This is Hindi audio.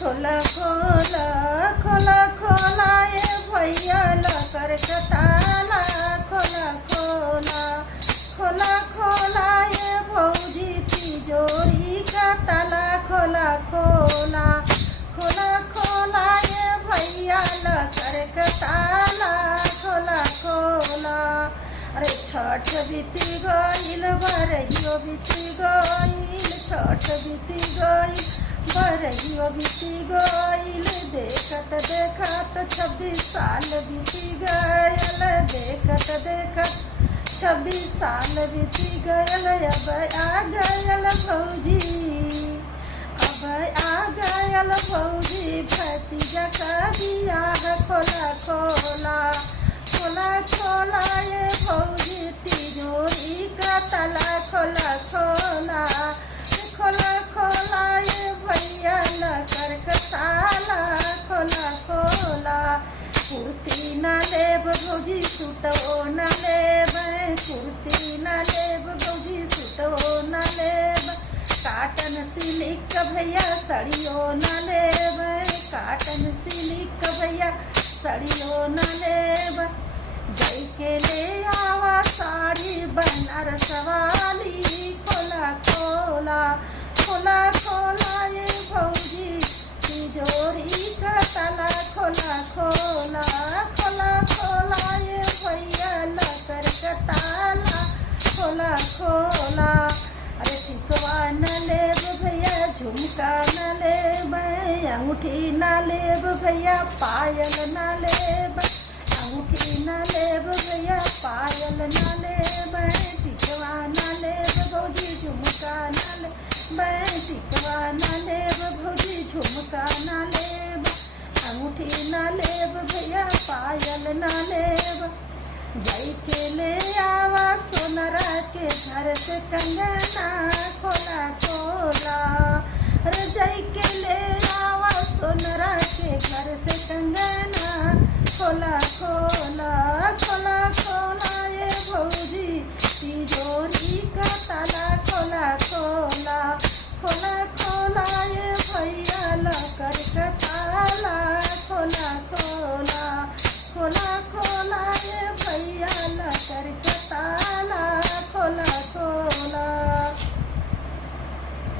खोला खोला खोला खोला ये भैया लकर के ताला खोला खोला खोला खोला ये भौजी तिजोरी का ताला खोला खोला खोला खोला ये भैया लकर के ताला खोला खोला। अरे छठ बीती गईल बरहियो बीती गईल छठ बीती गईल बरहियो बीती गईल देखत देखत 26 साल बीती गयल देखत देखत 26 साल बीती गयल अब आ गयल भौजी अब आ गयल भौजी भतीजा का बियाह खोला खोला खोला खोला ये भौजी तिजोरी का ताला खोला खोला खोला खोला ये भैया लकर के ताला खोला खोला। कुर्ती न लेब भौजी सूटो न लेब कुर्ती न लेब भौजी सूटो न लेब काटन सिल्क भैया साड़ियो न लेब काटन सिल्क भैया साड़ियो न लेब जई के ले आवा साड़ी बनारस वाली खोला खोला खोला खोला ये भौजी तिजोरी का ताला खोला खोला खोला खोला ये भैया लकर के ताला खोला खोला। अरे टिकवा न लेब भैया झुमका न लेब अंगूठी न लेब भैया पायल न लेब अंगूठी न लेब भैया पायल न लेब टिकवा न लेब भौजी झुमका न लेब टिकवा न लेब भौजी झुमका न लेब अंगूठी न लेब भैया पायल न लेब जई के ले आवा सोनरा के घर से कंगना खोला खोला। अरे जई के ले आवा सोनरा के घर से कंगना खोला खोला खोला खोला ये भौजी तिजोरी का ताला खोला खोला खोला खोला ये भैया लकर के ताला खोला